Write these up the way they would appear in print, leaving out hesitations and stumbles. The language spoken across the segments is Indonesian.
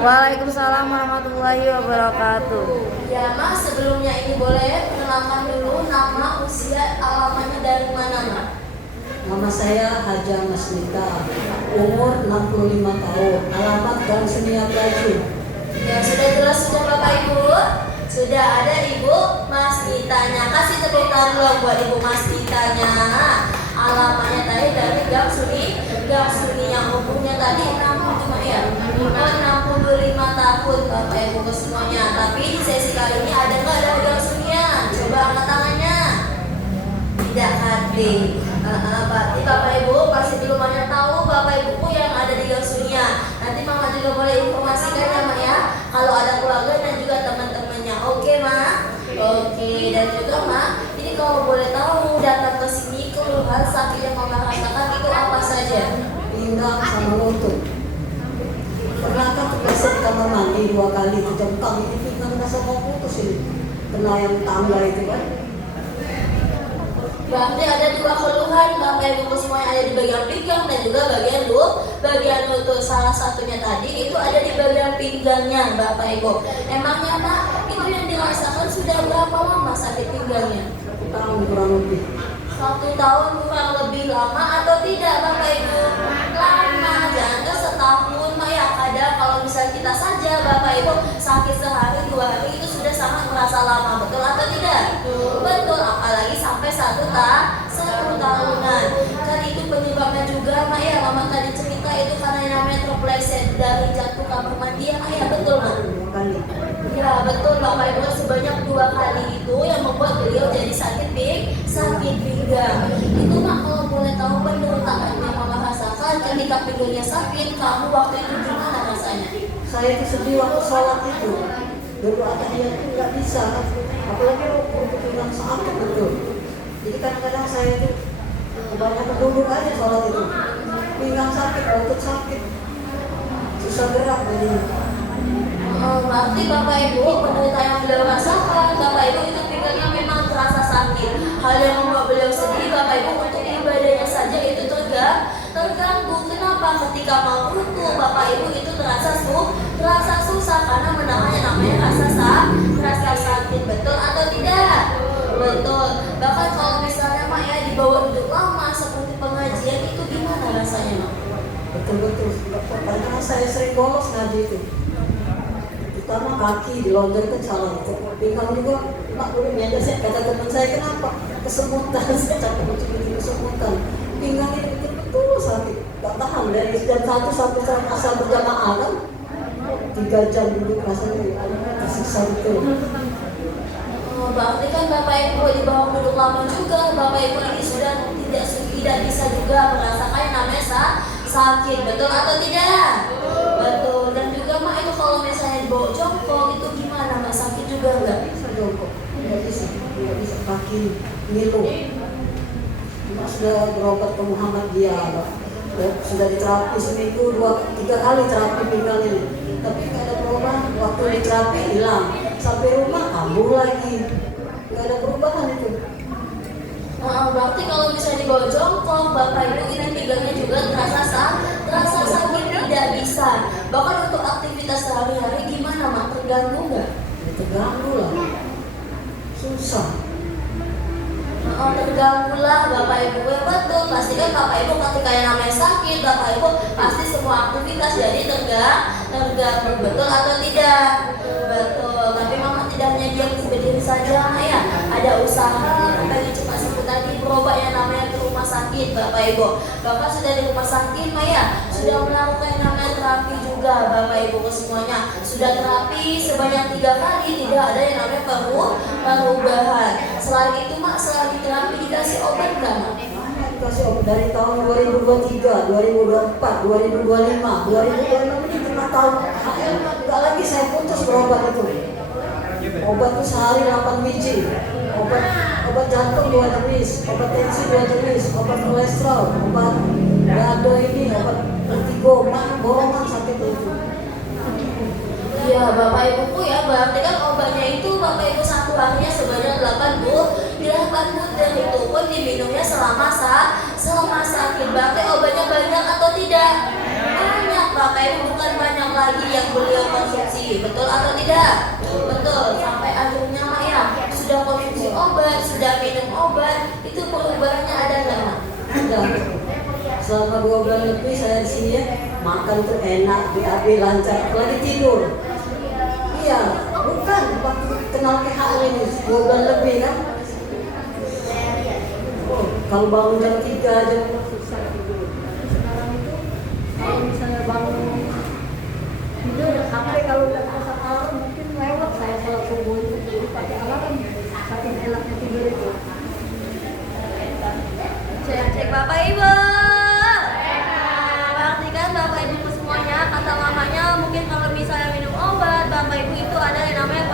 Waalaikumsalam warahmatullahi wabarakatuh. Ya Mas, sebelumnya ini boleh perkenalkan dulu nama, usia, alamatnya dari mana Mas? Nama saya Haja Masnita, umur 65 tahun, alamat Gang Senia Gaju. Ya sudah jelas sudah Bapak Ibu. Sudah ada Ibu Masnitanya. Kasih tepuk tangan dulu buat Ibu Masnitanya. Alamatnya tadi dari Gang Suni yang umurnya tadi 65 ya. 65 tahun Bapak Ibu ke semuanya. Tapi di sesi kali ini ada nggak dari Gang Sunian? Coba angkat tangannya. Tidak hadir. Berarti Bapak Ibu pasti belum banyak tahu Bapak Ibuku yang ada di Gang Sunian. Nanti Mama juga boleh informasikan ya Mak ya. Kalau ada keluarga dan juga teman-temannya. Oke Mak? Oke. Dan juga Mak, ini kalau boleh tahu datang ke sini keluhan sakit yang Mama rasakan itu apa saja? Pinggang sama lutut. Pernah kan terpleset di kamar mandi 2 kali kejengkang, ini pinggang rasa mau putus ini. Kena yang tangga itu kan. Berarti ada 2 keluhan Bapak Ibu semua yang ada di bagian pinggang dan juga bagian lutut. Salah satunya tadi itu ada di bagian pinggangnya Bapak Ibu. Emangnya Mak, itu yang dirasakan sudah berapa lama sakit pinggangnya? 1 tahun kurang lebih. 1 tahun kurang lebih lama atau tidak Bapak Ibu? Lama, jangan ke setahun Mak ya. Kadang kalau misalnya kita saja Bapak Ibu sakit sehari 2 hari itu sudah sangat merasa lama, betul atau tidak? Betul, apalagi sampai 1 tahunan. Kan itu penyebabnya juga Mak ya. Mama tadi cerita itu karena yang namanya terpleset dari jatuh kamar mandi ya Mak ya, betul Mak? 2 kali. Ya betul Bapak Ibu, sebanyak 2 kali itu yang membuat beliau jadi sakit pinggang. Itu Mak kalau boleh tahu penderitaan yang Mama rasakan ketika pinggangnya sakit, kamu waktu itu gimana rasanya? Saya itu sedih waktu sholat itu. Dulu ada dia itu nggak bisa, apalagi untuk pinggang sakit betul. Jadi kadang-kadang saya itu kebanyakan duduk aja sholat itu. Pinggang sakit, lutut sakit, susah gerak jadi. Berarti Bapak Ibu penderitaan yang beliau rasakan, Bapak Ibu itu pinggangnya memang terasa sakit. Hal yang membuat beliau sedih Bapak Ibu untuk ibadahnya saja itu terganggu. Kenapa? Ketika mau ruku Bapak Ibu itu terasa susah karena menahannya namanya rasa sakit. Betul atau tidak? Betul. Bahkan kalau misalnya Mak ya dibawa duduk lama seperti pengajian itu gimana rasanya Mak? Betul-betul, karena saya sering bolos ngaji itu. Pertama kaki dilonjorkan salah itu, pinggang juga. Mak boleh meja saya kata teman saya kenapa kesemutan, saya capek kucing kesemutan. Pinggang ini betul-betul sakit, gak tahan dari jam 1 sampai asal berjamaah kan 3 jam duduk rasanya tersiksa betul. Berarti kan Bapak Ibu di bawah duduk lama juga, Bapak Ibu ini sudah tidak bisa juga merasakan yang namanya sakit, betul atau tidak? Betul. Dan juga Mak itu kalau misalnya dibawa jongkok itu gimana Mak, sakit juga enggak? Bisa jongkok, nggak bisa kaki ngilu. Mak sudah berobat ke Muhammadiyah, sudah diterapi seminggu 2-3 kali terapi pinggang ini, tapi nggak ada perubahan. Waktu diterapi hilang, sampai rumah kambuh lagi, nggak ada perubahan itu. Berarti kalau bisa dibawa jongkok Bapak Ibu ini pinggangnya juga terasa sakit, tidak bisa. Bahkan untuk aktivitas sehari-hari gimana Mak, terganggu nggak? Ya, terganggu lah, susah. Terganggu lah Bapak Ibu ya, betul. Pasti kan Bapak Ibu ketika yang namanya sakit Bapak Ibu pasti semua aktivitas jadi terganggu, betul atau tidak? Betul. Tapi Mama tidak hanya diam berdiri saja Mak ya, ada usaha pengen cepat sembuh tadi, berobat yang namanya ke rumah sakit Bapak Ibu. Bapak sudah di rumah sakit Mak ya, sudah melakukan yang namanya terapi juga Bapak Ibu ke semuanya. Sudah terapi sebanyak 3 kali, tidak ada yang namanya perubahan. Selain itu Mak, selain terapi dikasih obat nggak Mak? Dikasih obat dari tahun 2023, 2024, 2025, 2026 ini pernah tahun nggak lagi saya putus berobat itu. Obat itu sehari 8 biji, obat jantung 2 jenis, obat tensi 2 jenis, obat kolesterol, obat gado ini, obat vertigo, borongan sakit itu. Iya Bapak Ibuku ya, berarti kan obatnya itu Bapak Ibu satu harinya sebanyak 8 butir, itu pun diminumnya selama sakit. Berarti obatnya banyak atau tidak? Banyak Bapak Ibu, bukan banyak lagi yang beliau selama 2 bulan lebih saya di sini ya, makan tuh enak, BAB lancar, apalagi tidur. Iya, bukan waktu kenal KHL ini 2 bulan lebih kan. Oh, kalau bangun jam 3 aja susah tidur. Sekarang itu kalau misalnya bangun tidur sampai kalau udah pasang alarm mungkin lewat saya salah subuh itu jadi pakai alarm saking enaknya tidur itu. Cek Bapak Ibu. Perhatikan Bapak Ibu semuanya, kata mamanya mungkin kalau misalnya minum obat Bapak Ibu itu ada yang namanya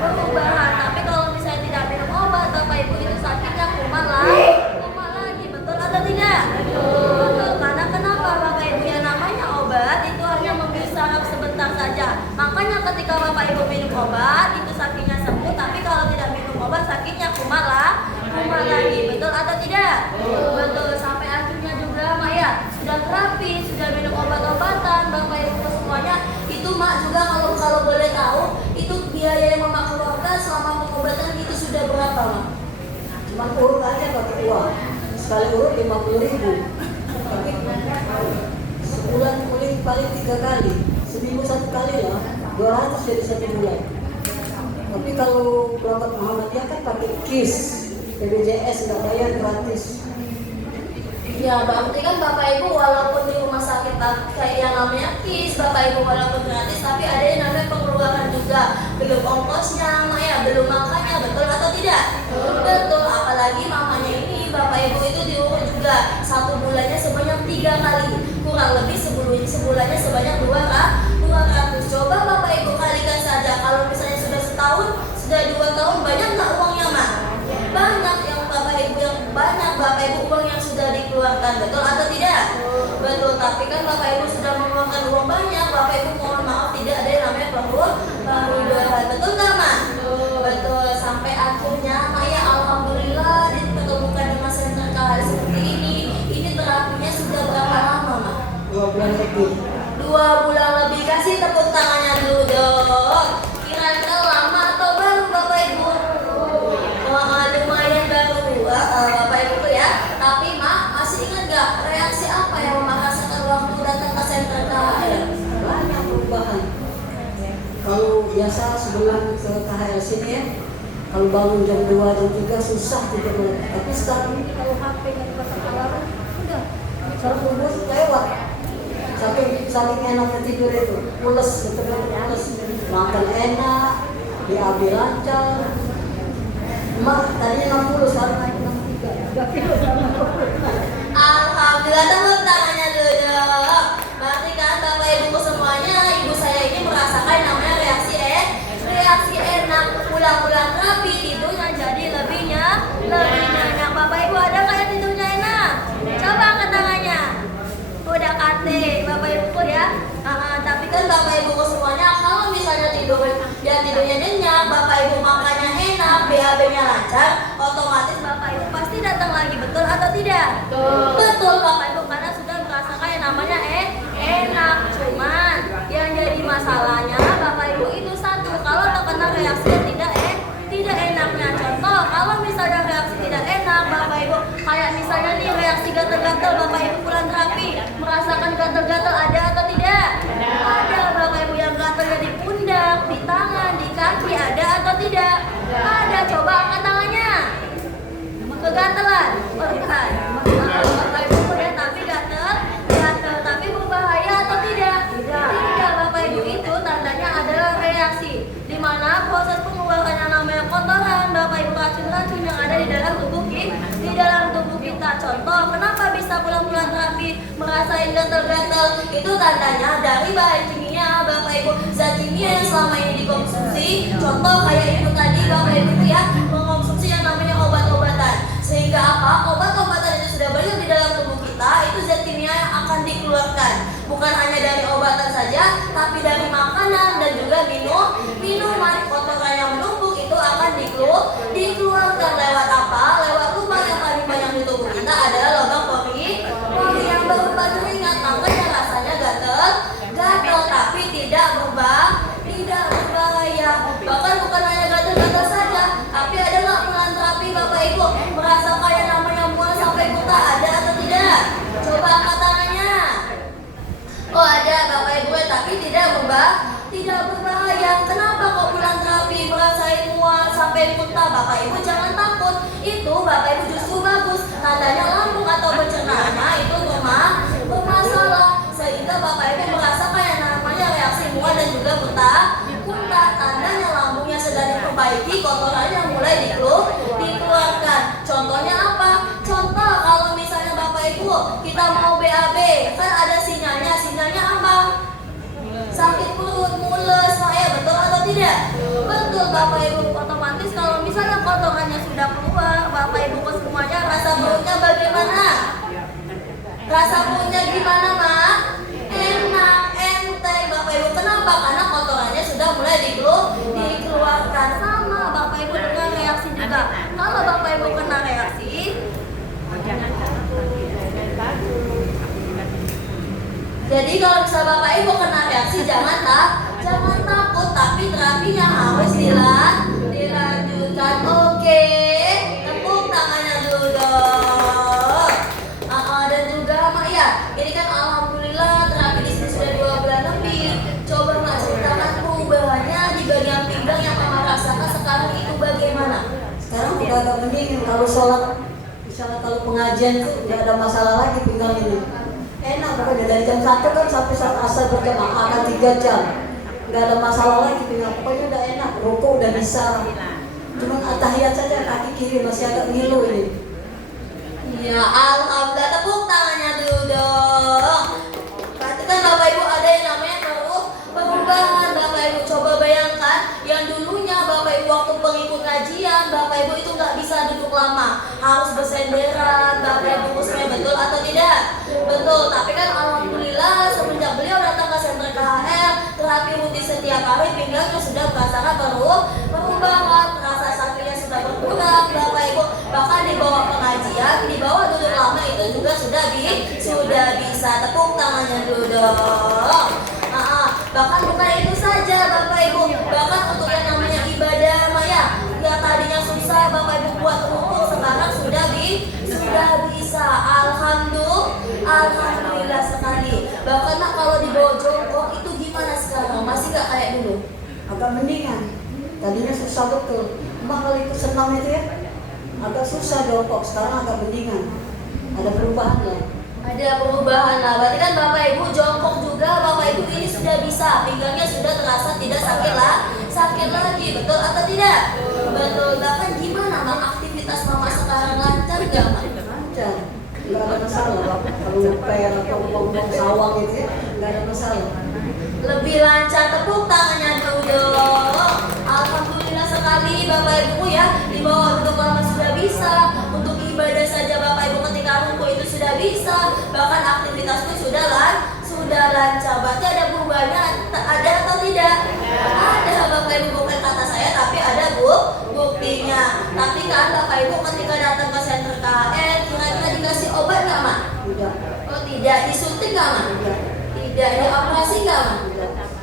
perubahan. Tapi kalau misalnya tidak minum obat Bapak Ibu itu sakitnya kumat lagi, betul atau tidak? Betul. Karena kenapa Bapak Ibu yang namanya obat itu hanya membisa sebentar saja. Makanya ketika Bapak Ibu minum obat itu sakitnya sembuh, tapi kalau tidak minum obat sakitnya kumat lagi, betul atau tidak? Betul. Sampai akhirnya juga Maya sudah terapi, sudah minum obat-obatan Bapak Ibu semuanya. Itu Mak juga kalau boleh tahu itu biaya yang Mak keluarkan selama pengobatan itu sudah berapa Mak? Cuma urut aja pakai uang, sekali urut 50.000. Tapi sebulan paling 3 kali, seminggu 1 kali lah, 200 jadi 1 bulan. Tapi kalau berobat Muhammadiyah kan pakai KIS, BPJS nggak bayar, gratis. Ya, berarti kan Bapak Ibu walaupun di rumah sakit kayak yang namanya KIS, Bapak Ibu walaupun gratis, tapi ada yang namanya pengeluaran juga. Belum ongkosnya, Maya, belum makannya, betul atau tidak? Betul, apalagi mamanya ini Bapak Ibu itu diurut juga 1 bulannya sebanyak 3 kali, kurang lebih sebulannya sebanyak 200. Coba Bapak Ibu kalikan saja, kalau misalnya sudah setahun, sudah 2 tahun, banyak nggak uangnya, Mak? Banyak yang Bapak Ibu uang yang sudah dikeluarkan, betul atau tidak? Betul, tapi kan Bapak Ibu sudah mengeluarkan uang banyak, Bapak Ibu mohon maaf tidak ada yang namanya pengeluaran, betul nggak Mak? Betul, sampai akhirnya Maya alhamdulillah dipertemukan dengan senter KHL seperti ini terapinya sudah berapa lama Mak? 2 bulan lebih. 2 bulan lebih, kasih tepuk tangannya dulu dong. Kira-kira lama atau baru Bapak Ibu? Wah, lumayan baru Bapak Ibu tuh ya. Tapi Mak, masih ingat gak reaksi apa yang Mak rasakan waktu datang ke senter KHL? Banyak perubahan. Kalau biasa sebelum ke KHL sini ya, kalau bangun jam 2, jam 3 susah tidur lagi. Tapi sekarang ini kalau HP yang dipasang alarm, udah sekarang subuh lewat. Saking enaknya tidur itu, pules, betul-betul pules. Makan enak, BAB lancar. Mak tadinya 60, sekarang naik 63. 3 kilo sama 60. Alhamdulillah, tepuk tangannya dulu dong. Berarti kan Bapak Ibu semuanya, ibu saya ini merasakan namanya reaksi enak. Pulang-pulang terapi tidurnya jadi lebih nyenyak. Bapak Ibu ada nggak yang tidurnya enak? Coba angkat tangannya. Udah kate Bapak Ibu ya. Tapi kan Bapak Ibu semuanya kalau misalnya tidurnya nyenyak, Bapak Ibu makannya enak, BAB-nya lancar, otomatis Bapak Ibu pasti datang lagi, betul atau tidak? Betul Bapak Ibu, karena sudah merasakan yang namanya enak. Cuman yang jadi masalahnya Bapak Ibu itu satu, kalau terkena reaksi yang tidak enaknya. Contoh, kalau misalnya reaksi tidak enak Bapak Ibu, kayak misalnya nih reaksi gatal-gatal, Bapak Ibu pulang terapi merasakan gatal-gatal, ada atau tidak? Ada Bapak Ibu, yang gatalnya di pundak, di tangan, di kaki, ada atau tidak? Ada. Coba angkat tangannya. Kegatalan, bukan. Bapak Ibu ya, tapi gatal, tapi berbahaya atau tidak? Tidak Bapak Ibu, itu tandanya adalah reaksi di mana proses pengeluaran yang namanya kotoran Bapak Ibu, racun-racun yang ada di dalam tubuh kita. Contoh, kenapa bisa pulang-pulang terapi merasain gatal-gatal? Itu tandanya dari bahan kimia Bapak Ibu, zat kimia yang selama ini dikonsumsi. Contoh kayak ibu tadi Bapak Ibu ya, mengonsumsi yang namanya obat-obatan. Sehingga apa? Obat-obatan itu sudah banyak di dalam tubuh kita, itu zat kimia yang akan dikeluarkan. Bukan hanya dari obatan saja, tapi dari makanan dan juga minuman. Kotoran yang menumpuk itu akan dikeluarkan lewat apa? Lewat lubang yang paling banyak di tubuh kita adalah lubang pori yang berupa keringat. Makanya rasanya gatal, tapi tidak berbahaya. Bahkan bukan hanya gatal saja, tapi ada nggak pelan terapi Bapak Ibu merasa kayak namanya mual sampai muntah, ada atau tidak? Coba bagaimana? Rasa perutnya gimana, Mak? Enak, enteng. Bapak Ibu kenapa? Karena kotorannya sudah mulai dikeluarkan. Sama Bapak Ibu dengan reaksi juga. Kalau Bapak Ibu kena reaksi, jadi kalau bisa Bapak Ibu kena reaksi jangan takut, tapi terapinya harus dilanjutkan. Oke, tepuk tangannya dulu dong. Dan juga Mak ya, ini kan alhamdulillah terapi di sini sudah 2 bulan lebih. Coba Mak ceritakan perubahannya di bagian pinggang yang Mama rasakan sekarang itu bagaimana? Sekarang udah agak mending. Kalau sholat, misalnya kalau pengajian tuh udah ada masalah lagi pinggang ini. Enak, pokoknya dari jam 1 kan sampai saat asar berjamaah akan 3 jam. Nggak ada masalah lagi pinggang, pokoknya udah enak. Rukuk udah bisa. Cuma tahiyat saja kaki kiri masih agak ngilu ini. Ya, alhamdulillah, tepuk tangannya dulu dong. Berarti kan Bapak Ibu ada yang namanya perubahan. Bapak Ibu coba bayangkan yang dulunya Bapak Ibu waktu pengikut kajian, Bapak Ibu itu nggak bisa duduk lama, harus bersenderan. Bapak Ibu khususnya betul atau tidak? Betul. Tapi kan alhamdulillah semenjak beliau datang ke sentra KHR, terapi rutin setiap hari, pinggangnya sudah merasakan perubahan, rasa sakitnya sudah berkurang. Bapak Ibu bahkan di bawah pengajian, di bawah duduk lama itu juga sudah bisa. Tepuk tangannya dulu dong. Bahkan bukan itu saja Bapak Ibu, bahkan untuk yang namanya ibadah Maya yang tadinya susah Bapak Ibu buat rukuk sekarang sudah bisa. Alhamdulillah sekali. Bahkan Mak kalau dibawa jongkok itu gimana sekarang? Masih gak kayak dulu? Agak mendingan. Tadinya susah betul. Emang kalau itu senam itu ya, agak susah jongkok. Sekarang agak mendingan. Ada perubahannya. Ada perubahan lah. Berarti kan Bapak Ibu jongkok juga, Bapak Ibu ini sudah bisa. Pinggangnya sudah terasa tidak sakit lagi. Betul atau tidak? Betul. Bahkan gimana Mak aktivitas Mama sekarang lancar gak Mak? Lancar. Nggak ada masalah. Kalau ngepel atau ngomong sawang gitu ya, nggak ada masalah. Lebih lancar. Tepuk tangannya dulu dong. Alhamdulillah sekali Bapak Ibu ya. Di bawah duduk lama sudah bisa. Untuk ibadah saja Bapak Ibu ketika rukuk itu sudah bisa. Bahkan aktivitas pun sudah lancar. Berarti ada perubahannya, ada atau tidak? Ada Bapak Ibu, bukan kata saya tapi ada buktinya. Tapi kan Bapak Ibu ketika datang ke sentra KHR kira-kira dikasih obat nggak Mak? Tidak. Oh tidak. Disuntik nggak Mak? Tidak. Dioperasi nggak Mak?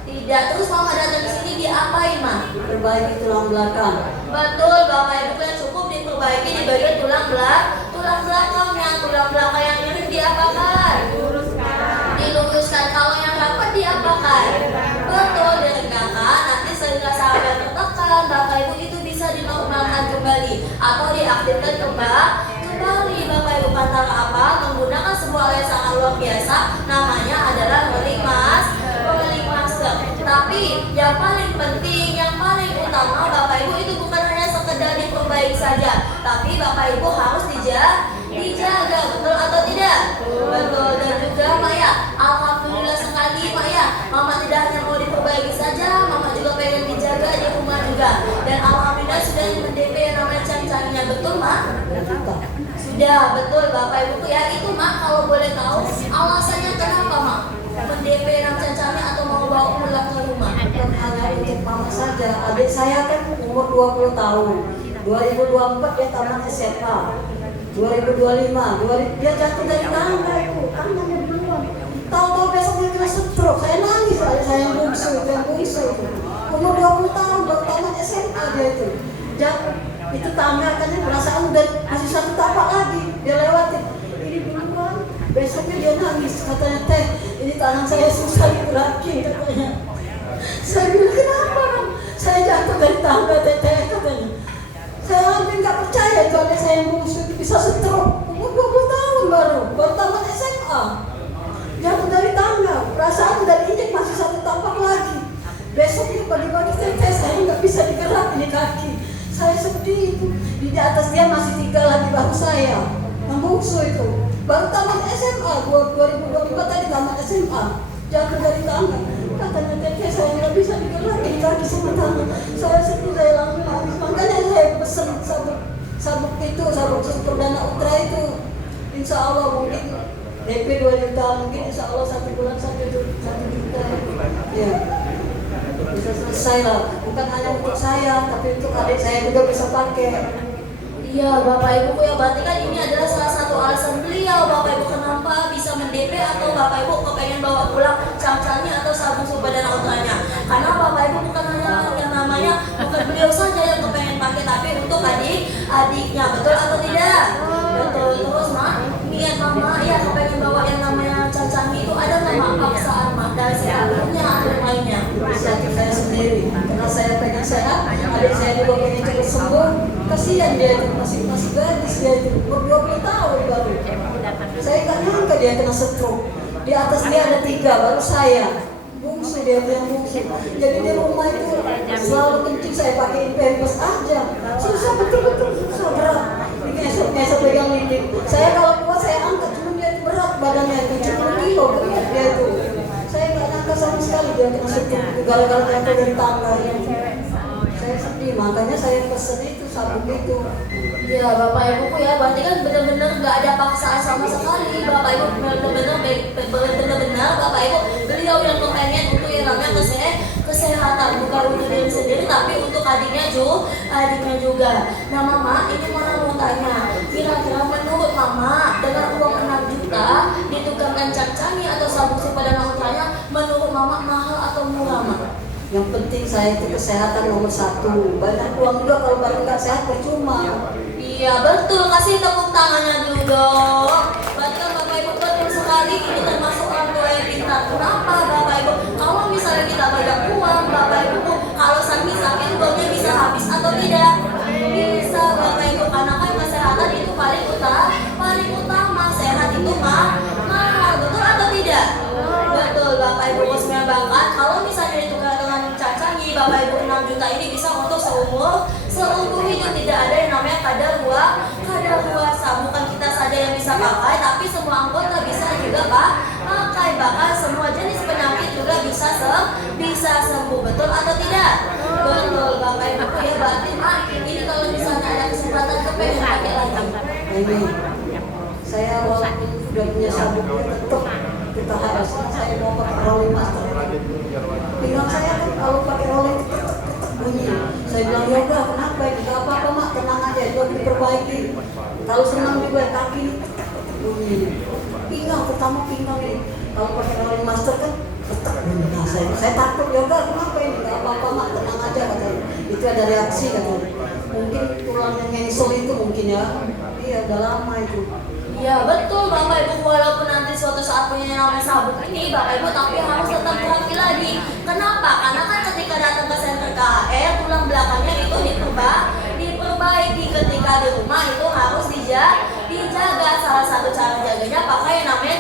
Tidak. Terus Mama datang ke sini diapain Mak? Perbaiki tulang belakang. Betul Bapak Ibu, kan cukup diperbaiki di bagian tulang belakangnya. Tulang belakang yang miring diapakan? Diluruskan. Kalau yang rapat diapakan? Betul, diregangkan. Nanti sehingga sampai tertekan Bapak Ibu itu bisa dinormalkan kembali atau diaktifkan kembali. Bapak Ibu antara apa? Menggunakan sebuah alat yang sangat luar biasa, namanya adalah rolling master. Tapi yang paling penting, yang paling utama Bapak Ibu itu bukan hanya sekedar diperbaiki saja, tapi Bapak Ibu harus dijaga. Betul atau tidak? Betul. Dan juga Maya, alhamdulillah sekali Maya, Mama tidak hanya mau diperbaiki saja, Mama juga pengen dijaga di rumah juga. Dan alhamdulillah sudah mendp yang namanya cancangnya. Betul Mak? Sudah. Betul Bapak Ibu ya. Itu Mak kalau boleh tahu alasannya kenapa Mak mendp cancangnya atau mau bawa pulang ke rumah? Bukan hanya untuk Mama saja. Adik saya kan umur 20 tahun. 2024 dia tamat SMA. 2025 dia jatuh dari tangga itu, tangannya duluan. Tahu-tahu besoknya kena stroke. Saya nangis, saya yang bungsu. Umur 20 tahun baru tamat SMA dia itu. Jatuh itu tangga, katanya perasaan udah masih 1 tapak lagi dia lewatin. Ini duluan. Besoknya dia nangis, katanya teh ini tangan saya susah digerakin katanya. Saya bilang kenapa Bang? Saya jatuh dari tangga teteh katanya. Saya hampir nggak percaya kalau saya yang bungsu bisa stroke. Umur 20 tahun baru tamat SMA. Jatuh dari tangga, perasaan udah diinjek masih 1 tapak lagi. Besoknya pagi-pagi teteh saya nggak bisa digerak di kaki. Saya sedih itu. Di atas dia masih 3 lagi baru saya. Yang bungsu itu baru tamat SMA 2024 tadi tamat SMA. Jatuh dari tangga. Katanya teteh saya nggak bisa digerak di kaki sama tangan. Saya sedih, saya langsung nangis. Makanya saya pesen sabuk itu, sabuk perdana ultra itu insya Allah mungkin DP 2 juta, mungkin insya Allah 1 bulan 1 juta. Ya, bisa selesai lah. Bukan hanya untuk saya, tapi untuk adik saya juga bisa pakai. Iya, Bapak Ibu ya, berarti kan ini adalah salah satu alasan beliau, Bapak Ibu, kenapa bisa mendp atau Bapak Ibu kepengen bawa pulang cangcangnya atau sabun super dan ultranya. Karena Bapak Ibu bukan hanya yang namanya, bukan beliau saja yang kepengen pakai, tapi untuk adik-adiknya, betul atau tidak? Betul. Terus Mak, niat Mama ya kepengen bawa yang namanya cangcangnya itu ada nggak Mak paksaan Mak dari sekolahnya atau yang lainnya? Inisiatif saya sendiri, karena saya pengen sehat, adik saya juga pengen cepat sembuh. Kasihan dia itu masih gadis, dia itu umur 20 tahun baru. Saya nggak nyangka dia kena stroke. Di atas dia ada 3, baru saya bungsu, dia yang bungsu. Jadi di rumah itu selalu kencing, saya pakai pampers aja. Susah, betul-betul susah, berat. Ngesot pegang lilin. Saya kalau kuat saya angkat, cuma dia itu berat badannya, 70 kilo berat dia itu. Saya nggak nyangka sama sekali dia kena stroke gara-gara jatuh dari tangga ini. Saya sedih, makanya saya pesen itu sabun itu. Ya Bapak Ibu ya, berarti kan benar-benar nggak ada paksaan sama sekali. Bapak Ibu benar-benar Bapak Ibu beliau yang kepengen untuk yang namanya kesehatan, bukan untuk diri sendiri tapi untuk adiknya juga. Nah Mama, ini Mama mau tanya, kira-kira menurut Mama dengan uang 6 juta ditukangkan cangcangnya atau sabun super dan ultranya, menurut Mama mahal atau murah Mama? Yang penting saya itu kesehatan nomor 1. Banyak uang juga kalau baru nggak sehat percuma. Iya betul, kasih tepuk tangannya dulu dong. Berarti kan Bapak Ibu betul sekali, ini termasuk orang tua yang pintar. Kenapa Bapak Ibu? Kalau misalnya kita banyak uang, Bapak Ibu kalau sakit-sakit uangnya bisa habis atau tidak? Bisa Bapak Ibu, karena kan kesehatan itu paling utama. Sehat itu mahal, betul atau tidak? Betul Bapak Ibu kosnya bahkan kalau misalnya ditukar dengan cacangi Bapak Ibu 6 juta ini bisa untuk seumur hidup. Tidak ada yang namanya kadaluarsa. Bukan kita saja yang bisa pakai, tapi semua anggota bisa juga pakai. Bahkan semua jenis penyakit juga bisa sembuh. Betul atau tidak? Betul Bapak Ibu ya, berarti Mak ini kalau misalnya ada kesempatan kepengen pakai lagi. Ini saya walaupun sudah punya sabun tetap kita harus, saya mau pakai rolling master. Pinggang saya kan kalau pakai rolling tetap bunyi. Saya bilang yoga, kenapa ini? Gak apa-apa Mak, tenang aja, itu diperbaiki. Kalau senang juga kaki bunyi. Pinggang, pertama pinggang ini. Kalau pakai rolling master kan tetap bunyi. Nah, saya takut yoga, kenapa ini? Gak apa-apa Mak, tenang aja katanya. Itu ada reaksi katanya. Mungkin tulang yang ngengsel itu mungkin ya. Iya, udah lama itu. Ya betul Bapak Ibu, walaupun nanti suatu saat punya yang namanya sabuk ini Bapak Ibu, tapi harus tetap hati lagi. Kenapa? Karena kan ketika datang ke senter KR, tulang belakangnya itu diperbaiki. Ketika di rumah itu harus dijaga. Salah satu cara jaganya pakai yang namanya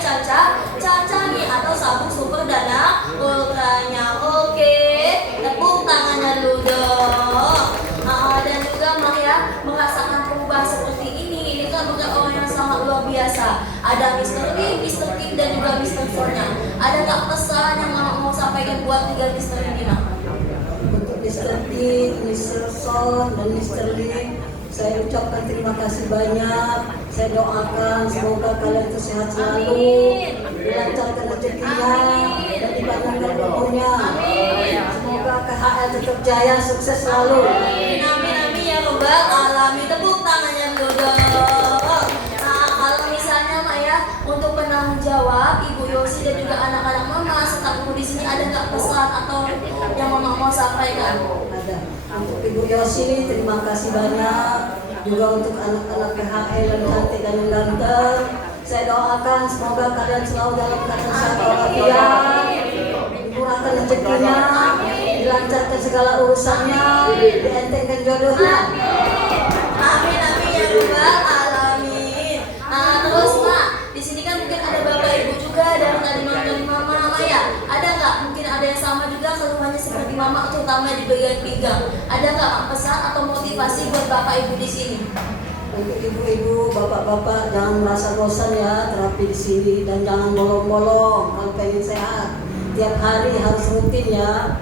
cancangi atau sabuk super dana ultranya. Oke, tepuk tangannya dulu dong. Dan juga ya merasakan perubahan seperti ini kan bukan orang yang sangat luar biasa. Ada Mr. Kim dan juga Mr. Son-nya. Ada nggak pesan yang Mama mau sampaikan buat 3 Mr. ini Mak? Untuk Mr. Kim, Mr. Son, dan Mr. Lee, saya ucapkan terima kasih banyak. Saya doakan semoga kalian itu sehat selalu, dilancarkan rezekinya, dan dipanjangkan umurnya. Semoga KHL tetap jaya, sukses selalu. Amin ya Robbal Alamin. Tepuk tangannya dulu dong. Nah kalau misalnya Mak ya, untuk penanggung jawab Ibu Yosi dan juga anak-anak Mama serta Ibu di sini, ada nggak pesan atau yang Mama mau sampaikan? Ada. Untuk Ibu Yosi terima kasih banyak. Juga untuk anak-anak KHL yang cantik dan yang ganteng, saya doakan semoga kalian selalu dalam keadaan sehat walafiat, dimurahkan rezekinya, dilancarkan segala urusannya, dientengkan jodohnya. Amin ya Rabbal Alamin. Nah terus Mak, di sini kan mungkin ada Bapak Ibu juga dari tadi nonton Mama ya. Ada nggak mungkin ada yang sama juga keluhannya seperti Mama, terutama di bagian pinggang? Ada nggak Mak pesan atau motivasi buat Bapak Ibu di sini? Untuk ibu-ibu, bapak-bapak jangan merasa bosan ya terapi di sini, dan jangan bolong-bolong kalau pengen sehat. Tiap hari harus rutin ya.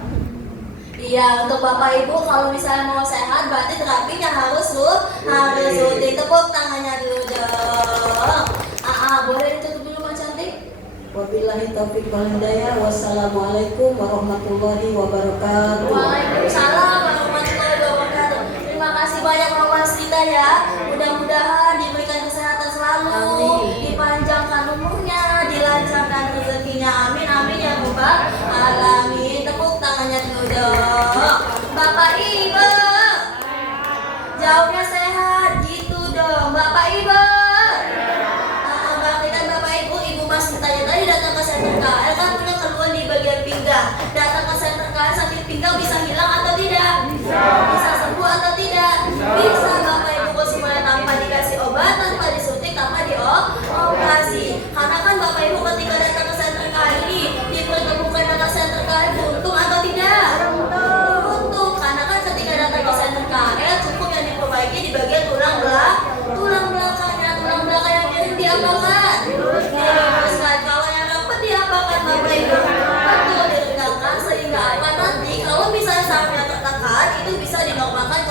Iya, untuk Bapak Ibu kalau misalnya mau sehat berarti terapinya harus rutin. Tepuk tangannya dulu dong. Boleh ditutup dulu Mak Cantik? Wabillahi taufiq wal hidayah. Wassalamualaikum warahmatullahi wabarakatuh. Waalaikumsalam warahmatullahi wabarakatuh. Terima kasih banyak Mas kita ya. Mudah-mudahan diberikan kesehatan selalu, Amin. dipanjangkan umurnya, dilancarkan rezekinya. Amin amin ya rabbal alamin. Tepuk tangannya dulu dong. Bapak Ibu, jawabnya sehat gitu dong. Bapak Ibu. Bangkitan Bapak Ibu, Ibu Mas ditanya tadi datang ke center KL kan punya keluhan di bagian pinggang. Datang ke center KL sakit pinggang bisa hilang atau tidak? Bisa sembuh atau tidak? Bisa Bapak Ibu semuanya tanpa dikasih obat, tanpa disuntik, tanpa dioperasi. Karena kan Bapak Ibu ketika datang ke center KL ini dipertemukan dengan center KL beruntung atau tidak? Beruntung, karena kan ketika datang ke center KL cukup yang diperbaiki di bagian tulang belakangnya, tulang belakang yang miring diapakan? Diluruskan. Kalau yang dapat diapakan Bapak Ibu? Betul, direndahkan sehingga apa nanti kalau misalnya sarafnya tertekan itu bisa dinormalkan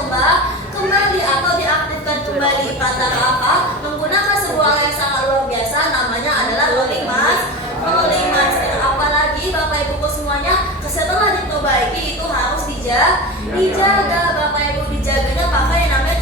kembali atau diaktifkan kembali. Antara apa? Menggunakan sebuah alat yang sangat luar biasa, namanya adalah rolling master. Apalagi Bapak Ibu semuanya setelah diperbaiki itu harus dijaga Bapak Ibu. Dijaganya pakai yang namanya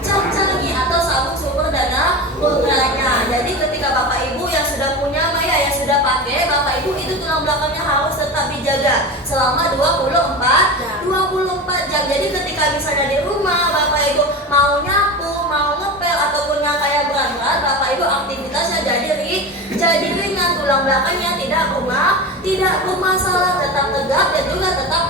cancangi atau sabuk super dana ultranya. Jadi ketika Bapak Ibu yang sudah punya yang sudah pakai, Bapak Ibu itu tulang belakangnya harus tetap dijaga selama 24 jam. Jadi ketika misalnya di rumah Bapak Ibu mau nyapu, mau ngepel ataupun yang kayak berat-berat, Bapak Ibu aktivitasnya jadi ringan, tulang belakangnya tidak bermasalah, tetap tegak dan juga tetap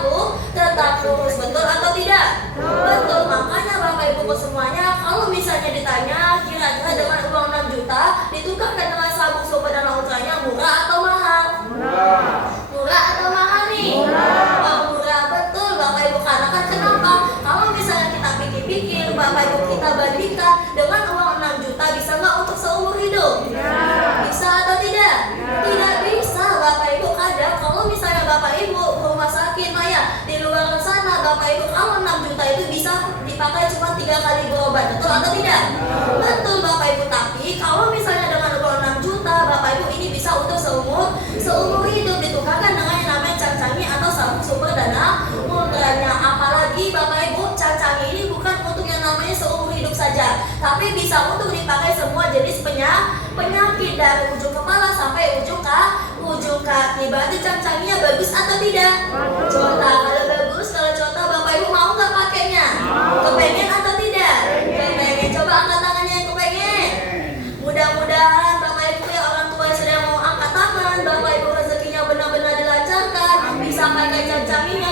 lurus. Betul atau tidak? Betul. Makanya Bapak Ibu semuanya kalau misalnya ditanya kira-kira dengan uang 6 juta ditukarkan dengan sabuk super dan ultranya murah atau mahal? Murah atau mahal nih? Murah. Betul Bapak Ibu. Karena kan kenapa? Kalau misalnya kita pikir-pikir Bapak Ibu kita bandingkan dengan uang 6 juta bisa nggak untuk seumur hidup? Bisa atau tidak? Tidak bisa Bapak Ibu. Kadang kalau misalnya Bapak Ibu rumah sakit di luar sana Bapak Ibu kalau 6 juta itu bisa dipakai cuma 3 kali berobat. Betul atau tidak? Betul Bapak Ibu. Tapi kalau misalnya dengan uang 6 juta Bapak Ibu ini bisa untuk seumur hidup, ditukarkan dengan yang namanya cancangi atau sabuk super dana ultranya. Apalagi Bapak Ibu cancangi ini bukan untuk yang namanya seumur hidup saja, tapi bisa untuk dipakai semua jenis penyakit dari ujung kepala sampai ujung kaki. Berarti cancanginya bagus atau tidak? Contoh kalau bagus, kalau contoh Bapak Ibu mau nggak pakainya? Kepengen atau tidak? Kepengen. Coba angkat tangannya yang kepengen. Mudah-mudahan Bapak Ibu ya orang tua yang sedang mau angkat tangan, Bapak Ibu rezekinya benar-benar dilancarkan, bisa pakai cancanginya